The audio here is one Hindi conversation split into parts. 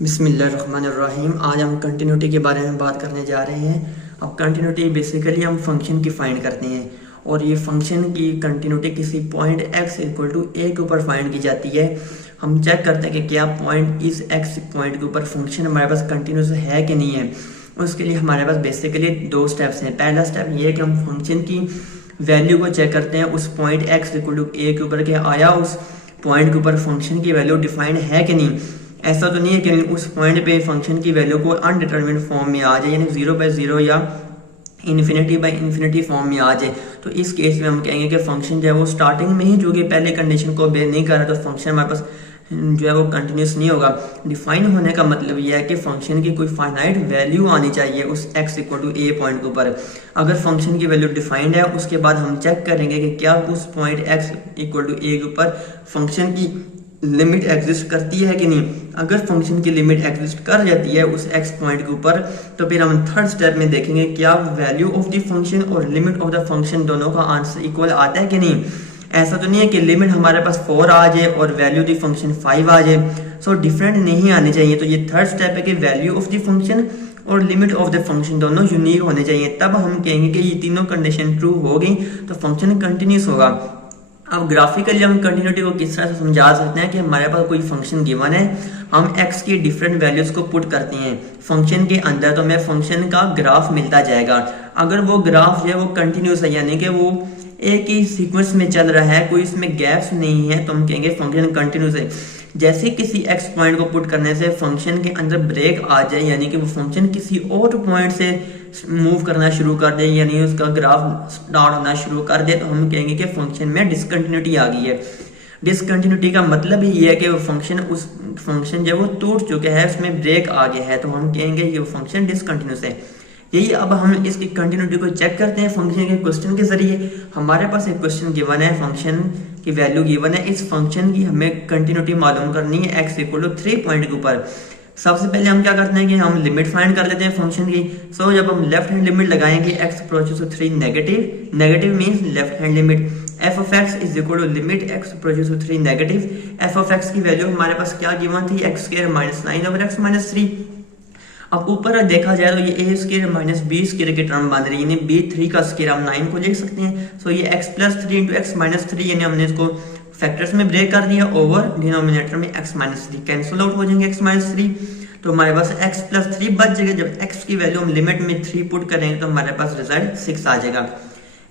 बिस्मिल्लाहिर्रहमानिर्रहीम। आज हम कंटिन्यूटी के बारे में बात करने जा रहे हैं। अब कंटिन्यूटी बेसिकली हम फंक्शन की फाइंड करते हैं और ये फंक्शन की कंटिन्यूटी किसी point x equal to a के ऊपर फाइंड की जाती है। हम चेक करते हैं कि क्या पॉइंट इस x पॉइंट के ऊपर फंक्शन हमारे पास कंटिन्यूस है कि नहीं है। उसके लिए हमारे पास बेसिकली दो स्टेप्स हैं। पहला स्टेप ये है कि हम फंक्शन की वैल्यू को चेक करते हैं उस point x equal to a के ऊपर, कि आया उस पॉइंट के ऊपर फंक्शन की वैल्यू डिफाइंड है कि नहीं। ऐसा तो नहीं है कि उस पॉइंट पे फंक्शन की वैल्यू को अनडिटरमिनेट फॉर्म में आ जाए, यानी 0/0 या इन्फिनिटी फॉर्म में आ जाए। तो इस केस में हम कहेंगे कि फंक्शन जो है वो स्टार्टिंग में ही जो कि पहले कंडीशन को बेयर नहीं कर रहा, तो फंक्शन हमारे पास जो है वो कंटिन्यूस नहीं होगा। डिफाइन होने का मतलब यह है कि फंक्शन की कोई फाइनाइट वैल्यू आनी चाहिए उस x equal to a point के ऊपर। अगर फंक्शन की वैल्यू डिफाइंड है, उसके बाद हम चेक करेंगे कि क्या उस point x equal to a के ऊपर फंक्शन की लिमिट एग्जिस्ट करती है कि नहीं। अगर फंक्शन की लिमिट एग्जिस्ट कर जाती है उस x पॉइंट के ऊपर, तो फिर हम थर्ड स्टेप में देखेंगे क्या वैल्यू ऑफ द फंक्शन और लिमिट ऑफ द फंक्शन दोनों का आंसर इक्वल आता है कि नहीं। ऐसा तो नहीं है कि लिमिट हमारे पास 4 आ जाए और वैल्यू द फंक्शन 5 आ जाए। सो डिफरेंट नहीं आनी चाहिए। तो ये थर्ड स्टेप है कि वैल्यू ऑफ द फंक्शन और लिमिट ऑफ द फंक्शन दोनों यूनिक होने चाहिए। तब हम कहेंगे कि ये तीनों कंडीशन ट्रू हो गई तो फंक्शन कंटिन्यूस होगा। अब ग्राफिकली हम कंटिन्यूटी को किस तरह से समझा सकते हैं कि हमारे पास कोई फंक्शन गिवन है, हम x की डिफरेंट वैल्यूज को पुट करते हैं फंक्शन के अंदर, तो हमें फंक्शन का ग्राफ मिलता जाएगा। अगर वो ग्राफ जो है वो कंटिन्यूस है, यानी कि वो एक ही सीक्वेंस में चल रहा है, कोई इसमें गैप्स नहीं है, तो हम कहेंगे फंक्शन कंटिन्यूस है। जैसे किसी x पॉइंट को पुट करने से फंक्शन के अंदर ब्रेक आ जाए, यानी कि वो फंक्शन किसी और पॉइंट से मूव करना शुरू कर दे, यानी उसका ग्राफ स्टार्ट होना शुरू कर दे, तो हम कहेंगे कि फंक्शन में डिसकंटिन्यूटी आ गई है। डिसकंटिन्यूटी का मतलब ही ये है कि वो फंक्शन जो वो टूट चुका है, उसमें ब्रेक आ गया है, तो हम कहेंगे ये फंक्शन डिसकंटिन्यूस है। यही अब हम इसकी कंटिन्यूटी को चेक करते हैं फंक्शन के क्वेश्चन के जरिए। हमारे पास एक क्वेश्चन गिवन है, फंक्शन की वैल्यू गिवन है, इस फंक्शन की हमें कंटिन्यूटी मालूम करनी है x इक्वल टू 3 पॉइंट के ऊपर। सबसे पहले हम क्या करते हैं कि हम लिमिट फाइंड कर लेते हैं फंक्शन की। सो जब हम लेफ्ट हैंड लिमिट लगाएंगे x approaches to 3 negative, negative means left hand limit f of x is equal to limit x approaches to 3 negative. f of x की वैल्यू हमारे पास क्या गिवन थी, x square minus 9 over x minus 3। अब ऊपर देखा जाए तो ये a square minus b square की टर्म बन रही है, यानी b3 का स्क्वायर हम 9 को लिख सकते हैं। सो ये x plus 3 into x minus 3, यानी हमने इसको फैक्टर्स में ब्रेक कर दिया, ओवर डिनोमिनेटर में x माइनस 3 कैंसिल आउट हो जाएंगे x माइनस 3, तो हमारे पास x प्लस 3 बच जाएगा। जब x की वैल्यू हम लिमिट में 3 पुट करेंगे तो हमारे पास रिजल्ट 6 आ जाएगा।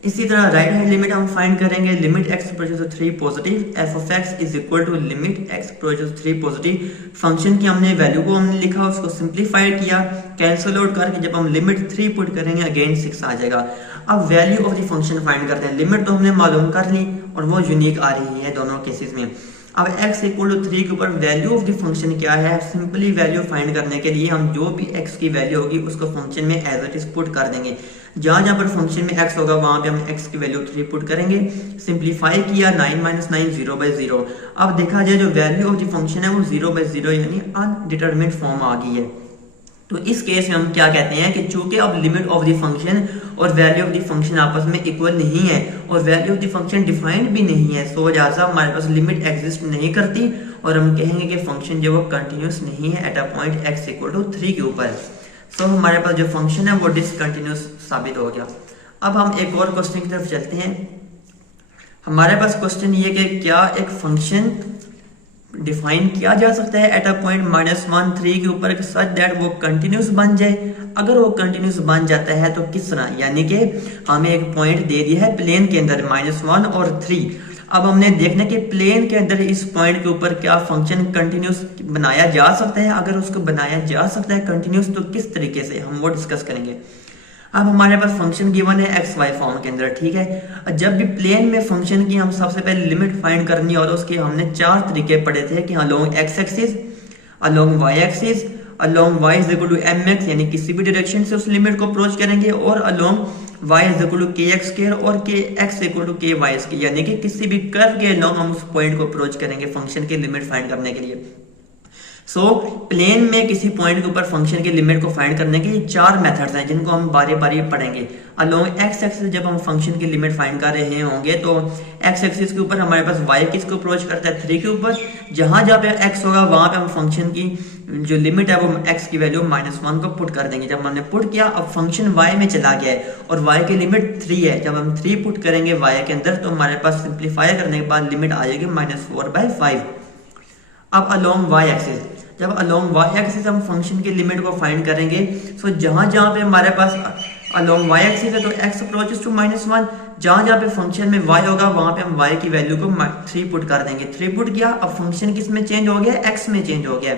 इसी तरह राइट हैंड लिमिट हम फाइंड करेंगे, limit x approaches to 3 positive, f of x is equal to limit x approaches to 3 positive. Function की हमने वैल्यू को हमने लिखा, उसको सिंपलीफाई किया, कैंसिल आउट करके जब हम लिमिट 3 पुट करेंगे अगेन 6 आ जाएगा। अब value of the function find करते हैं। लिमिट तो हमने मालूम कर ली और वो यूनिक आ रही है दोनों केसेस में। अब x इक्वल टू 3 के ऊपर वैल्यू ऑफ द फंक्शन क्या है, सिंपली वैल्यू फाइंड करने के लिए हम जो भी x की वैल्यू होगी उसको फंक्शन में एज इट इज पुट कर देंगे। जहां जहां पर फंक्शन में x होगा वहां पे हम x की वैल्यू 3 पुट करेंगे। सिंपलीफाई किया, 9 माइनस 9 0/0। अब देखा जाए जो वैल्यू ऑफ द फंक्शन है वो 0/0 यानी अनडिटरमिनेट फॉर्म आ गई है। तो इस केस में हम क्या कहते हैं कि चूंकि अब लिमिट ऑफ द फंक्शन और वैल्यू ऑफ द फंक्शन आपस में इक्वल नहीं है और value of the function defined भी नहीं है, सो लिहाजा हमारे पास लिमिट एग्जिस्ट नहीं करती और हम कहेंगे कि फंक्शन जो वो कंटिन्यूस नहीं है at a point x equal to 3 के ऊपर। सो हमारे पास जो फंक्शन है वो डिसकंटिन्यूस साबित हो गया। अब हम एक और क्वेश्चन की तरफ चलते हैं। हमारे पास क्वेश्चन ये कि क्या एक फंक्शन डिफाइन किया जा सकता है एट अ पॉइंट -1 3 के ऊपर सच दैट वो कंटिन्यूस बन जाए। अगर वो कंटिन्यूस बन जाता है तो किस तरह, यानी कि हमें एक पॉइंट दे दिया है प्लेन के अंदर -1 और 3। अब हमने देखना कि प्लेन के अंदर इस पॉइंट के ऊपर क्या फंक्शन कंटिन्यूस बनाया जा सकता है। अगर उसको बनाया जा सकता है कंटिन्यूस तो किस तरीके से, हम वो डिस्कस करेंगे। अब हमारे पास फंक्शन गिवन है एक्स वाई फॉर्म के अंदर, ठीक है। जब भी प्लेन में फंक्शन की हम सबसे पहले लिमिट फाइंड करनी और उसके हमने 4 तरीके पढ़े थे कि along X axis, along Y axis, along Y is equal to mx, यानी किसी भी डायरेक्शन से उस लिमिट को अप्रोच करेंगे, और along y is equal to kx square और kx equal to ky square, यानी कि किसी भी कर्व के अलोंग हम उस पॉइंट को अप्रोच करेंगे फंक्शन की लिमिट फाइंड करने के लिए। प्लेन में किसी पॉइंट के ऊपर फंक्शन की लिमिट को फाइंड करने के 4 मेथड्स हैं जिनको हम बारी बारी पढ़ेंगे। अलोंग एक्स एक्सिस जब हम फंक्शन की लिमिट फाइंड कर रहे होंगे तो एक्स एक्सिस के ऊपर हमारे पास y किसको अप्रोच करता है 3 के ऊपर, जहां जहां पे x होगा वहां पे हम फंक्शन की जो लिमिट है वो x की वैल्यू -1 को पुट कर देंगे। जब हमने पुट किया, अब फंक्शन y में चला गया है और y की लिमिट 3 है। जब हम 3 पुट करेंगे y के अंदर तो हमारे पास सिंप्लीफाई करने के बाद लिमिट आ जाएगी -4/5। अब अलोंग y एक्सिस, जब अलोंग y एक्सिस हम फंक्शन की लिमिट को फाइंड करेंगे, सो जहां जहां पे हमारे पास अलोंग y एक्सिस है तो x अप्रोचेस टू -1, जहां जहां पे फंक्शन में y होगा वहां पे हम y की वैल्यू को 3 पुट कर देंगे। 3 पुट किया, अब फंक्शन किस में चेंज हो गया, x में चेंज हो गया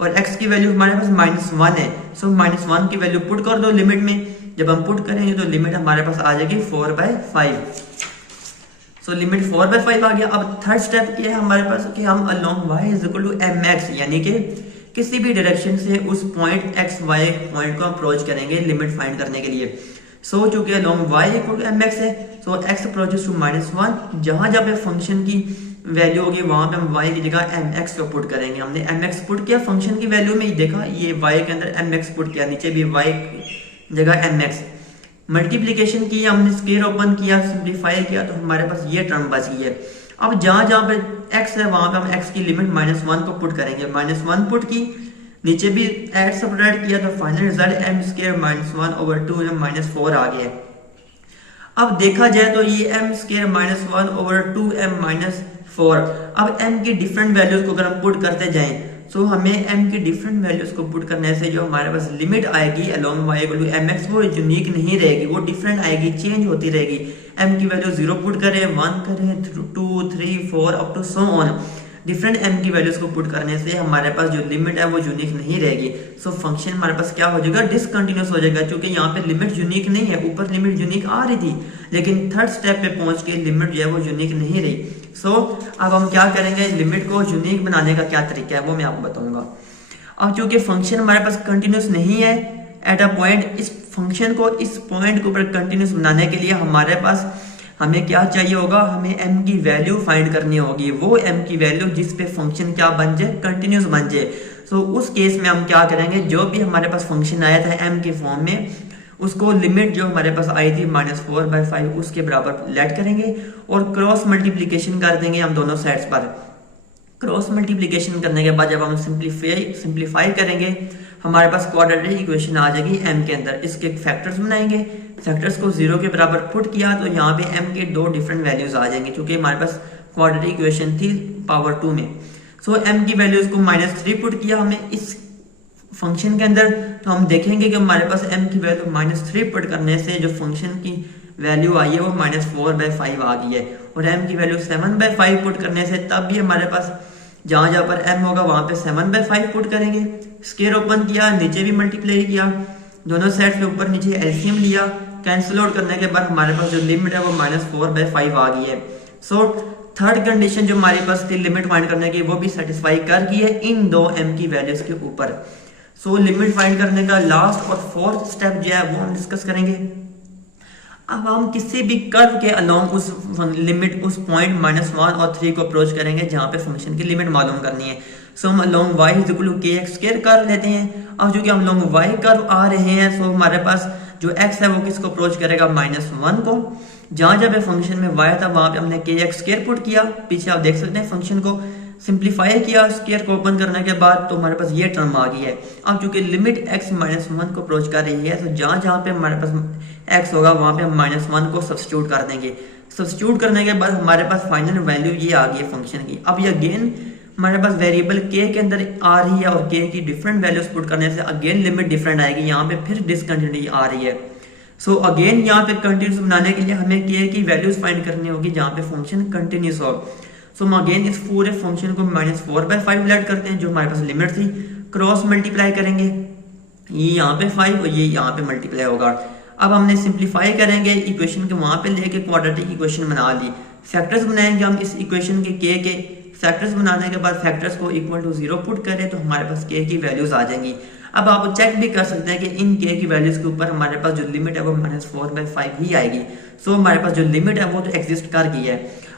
और x की वैल्यू हमारे पास -1 है। सो -1 की वैल्यू पुट कर दो लिमिट में। जब हम पुट करेंगे तो लिमिट हमारे पास आ जाएगी 4/5। सो लिमिट 4/5 आ गया। अब थर्ड स्टेप ये है हमारे पास कि हम along y is equal to mx, यानी कि किसी भी डायरेक्शन से उस पॉइंट x y पॉइंट को अप्रोच करेंगे लिमिट फाइंड करने के लिए। सो चूंकि along y equal to mx है, सो x अप्रोचेस टू -1, जहां जहां पे फंक्शन की वैल्यू होगी वहां पे हम y की जगह mx को पुट करेंगे। हमने mx पुट किया फंक्शन की वैल्यू में, देखा ये y के अंदर mx पुट किया, नीचे भी y जगह mx। मल्टीप्लिकेशन की, हमने स्क्वायर ओपन किया, सिंप्लीफाई किया तो हमारे पास ये टर्म बच गई है। अब जहां जहां पे x है वहां पे हम x की लिमिट -1 को पुट करेंगे। -1 पुट की, नीचे भी ऐड सबट्रैक्ट किया तो फाइनल रिजल्ट m² -1/2m -4 आ गया। अब देखा जाए तो ये m² -1/2m -4। अब m की डिफरेंट वैल्यूज को अगर हम पुट करते जाएं, सो हमें m की डिफरेंट वैल्यूज को पुट करने से जो हमारे पास लिमिट आएगी along y equal to mx वो यूनिक नहीं रहेगी, वो डिफरेंट आएगी, चेंज होती रहेगी। m की वैल्यू 0 पुट करें, 1 करें, 2 3 4 up to so on. Different m की वैल्यूज को पुट करने से हमारे पास जो लिमिट है वो यूनिक नहीं रहेगी। सो फंक्शन हमारे पास क्या हो जाएगा, डिसकंटिन्यूअस हो जाएगा, क्योंकि यहाँ पे लिमिट यूनिक नहीं है। ऊपर लिमिट यूनिक आ रही थी लेकिन थर्ड स्टेप पे पहुंच के लिमिट जो है वो यूनिक नहीं रही। सो अब हम क्या करेंगे, लिमिट को यूनिक बनाने का क्या तरीका है वो मैं आपको बताऊंगा। अब चूंकि फंक्शन हमारे पास कंटिन्यूअस नहीं है एट अ पॉइंट, इस फंक्शन को इस पॉइंट के ऊपर कंटिन्यूअस बनाने के लिए हमारे पास हमें क्या चाहिए होगा, हमें m की वैल्यू फाइंड करनी होगी। वो m की वैल्यू जिस पे फंक्शन क्या बन जाए, कंटिन्यूअस बन जाए। सो उस केस में हम क्या करेंगे, जो भी हमारे पास फंक्शन आया था m के फॉर्म में, उसको लिमिट जो हमारे पास आई थी -4/5 उसके बराबर लेट करेंगे और क्रॉस मल्टीप्लीकेशन कर देंगे हम दोनों साइड्स पर। क्रॉस मल्टीप्लीकेशन करने के बाद जब हम सिंप्लीफाई करेंगे हमारे पास क्वाड्रेटिक इक्वेशन आ जाएगी m के अंदर। इसके फैक्टर्स बनाएंगे, फैक्टर्स को 0 के बराबर पुट किया तो यहाँ पे m के 2 डिफरेंट वैल्यूज आ जाएंगे, क्योंकि हमारे पास क्वाड्रेटिक इक्वेशन थी पावर 2 में। सो m की वैल्यूज को -3 पुट किया हमने इस फंक्शन के अंदर, तो हम देखेंगे कि हमारे पास m की वैल्यू -3 पुट करने से जो फंक्शन की वैल्यू आई है वो -4/5 आ गई है। और m की वैल्यू 7/5 पुट करने से तब भी हमारे पास जहां जहां पर m होगा वहां पे 7/5 पुट करेंगे। स्क्वायर ओपन किया, नीचे भी मल्टीप्लाई किया, दोनों साइड पे ऊपर नीचे एलसीएम लिया, कैंसिल आउट करने के बाद हमारे पास जो लिमिट है वो -4/5 आ गई है। सो थर्ड कंडीशन जो हमारे पास थी लिमिट फाइंड करने की वो भी सेटिस्फाई कर गई है इन दो m की वैल्यूज के ऊपर। सो लिमिट फाइंड करने का लास्ट और फोर्थ स्टेप जो है वो हम डिस्कस करेंगे। अब हम किसी भी कर्व के अलोंग उस लिमिट उस पॉइंट -1 और 3 को अप्रोच करेंगे जहां पे फंक्शन की लिमिट मालूम करनी है। सो हम along y is equal to kx² कर लेते हैं। अब जो कि हम अलोंग y कर्व आ रहे हैं, सो हमारे पास जो x है वो किसको अप्रोच करेगा, -1 को। जहां जब फंक्शन में y था वहां पे हमने kx² पुट किया, पीछे आप देख सकते हैं फंक्शन को सिंप्लीफाई किया, स्क्वायर को ओपन करने के बाद तो हमारे पास ये टर्म आ गई है। अब चूंकि लिमिट x -1 को अप्रोच कर रही है, तो जहां जहां पे हमारे पास x होगा वहां पे हम -1 को सब्स्टिट्यूट कर देंगे। सब्स्टिट्यूट करने के बाद हमारे पास फाइनल वैल्यू ये आ गई है फंक्शन की। अब ये अगेन हमारे पास वेरिएबल k के अंदर आ रही है और k की डिफरेंट वैल्यूज पुट करने से अगेन लिमिट डिफरेंट आएगी, यहाँ पे फिर डिसकंटिन्यूटी आ रही है। सो अगेन यहाँ पे कंटिन्यूस बनाने के लिए हमें k की वैल्यूज फाइंड करनी होगी जहाँ पे फंक्शन कंटिन्यूस हो। सो हम अगेन इस पूरे फंक्शन को -4/5 लेट करते हैं जो हमारे पास लिमिट थी, क्रॉस मल्टीप्लाई करेंगे, ये यहाँ पे 5 और ये यहाँ पे मल्टीप्लाई होगा। अब हमने सिंप्लीफाई करेंगे इक्वेशन के वहां पे लेके क्वाड्रेटिक इक्वेशन बना ली। फैक्टर्स बनाएंगे हम इस इक्वेशन के k के, फैक्टर्स बनाने के बाद फैक्टर्स को इक्वल टू 0 पुट करें तो हमारे पास k की वैल्यूज आ जाएंगी। अब आप चेक भी कर सकते हैं कि इन k की वैल्यूज के ऊपर हमारे पास जो लिमिट है वो -4/5 ही आएगी। सो हमारे पास जो लिमिट है वो तो एग्जिस्ट कर गई है।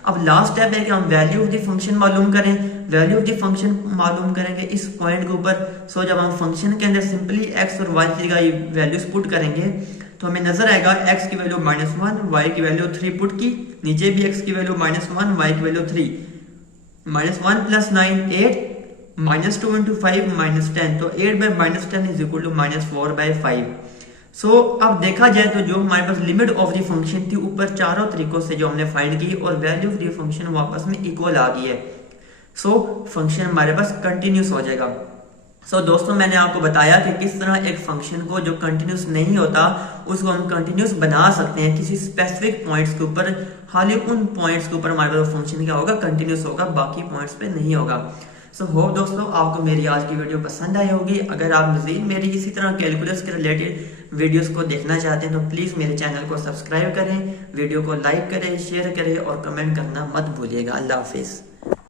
अब लास्ट स्टेप है कि हम वैल्यू ऑफ द फंक्शन मालूम करें। वैल्यू ऑफ द फंक्शन मालूम करेंगे इस पॉइंट के ऊपर। सो जब हम फंक्शन के अंदर सिंपली x और y की वैल्यूज पुट करेंगे तो हमें नजर आएगा x की वैल्यू -1, y की वैल्यू 3 पुट की, नीचे भी x की वैल्यू -1, y की वैल्यू 3, -1 + 9 8, -2 × 5 -10, तो 8/-10 इज इक्वल टू -4/5। सो अब देखा जाए तो जो हमारे पास लिमिट ऑफ द फंक्शन थी ऊपर चारों तरीकों से जो हमने फाइंड की और वैल्यू ऑफ द फंक्शन वापस में इक्वल आ गई है। सो फंक्शन हमारे पास कंटिन्यूस हो जाएगा। सो दोस्तों मैंने आपको बताया कि किस तरह एक फंक्शन को जो कंटिन्यूस नहीं होता उसको हम कंटिन्यूस बना सकते हैं किसी स्पेसिफिक पॉइंट्स के ऊपर। खाली उन पॉइंट्स के ऊपर हमारे पास फंक्शन क्या होगा, कंटिन्यूस होगा, बाकी पॉइंट्स पे नहीं होगा। सो होप दोस्तों आपको मेरी आज की वीडियो पसंद आई होगी। अगर आप मजीद मेरी इसी तरह कैलकुलस के रिलेटेड वीडियोस को देखना चाहते हैं तो प्लीज़ मेरे चैनल को सब्सक्राइब करें, वीडियो को लाइक करें, शेयर करें और कमेंट करना मत भूलिएगा। अल्लाह हाफिज़।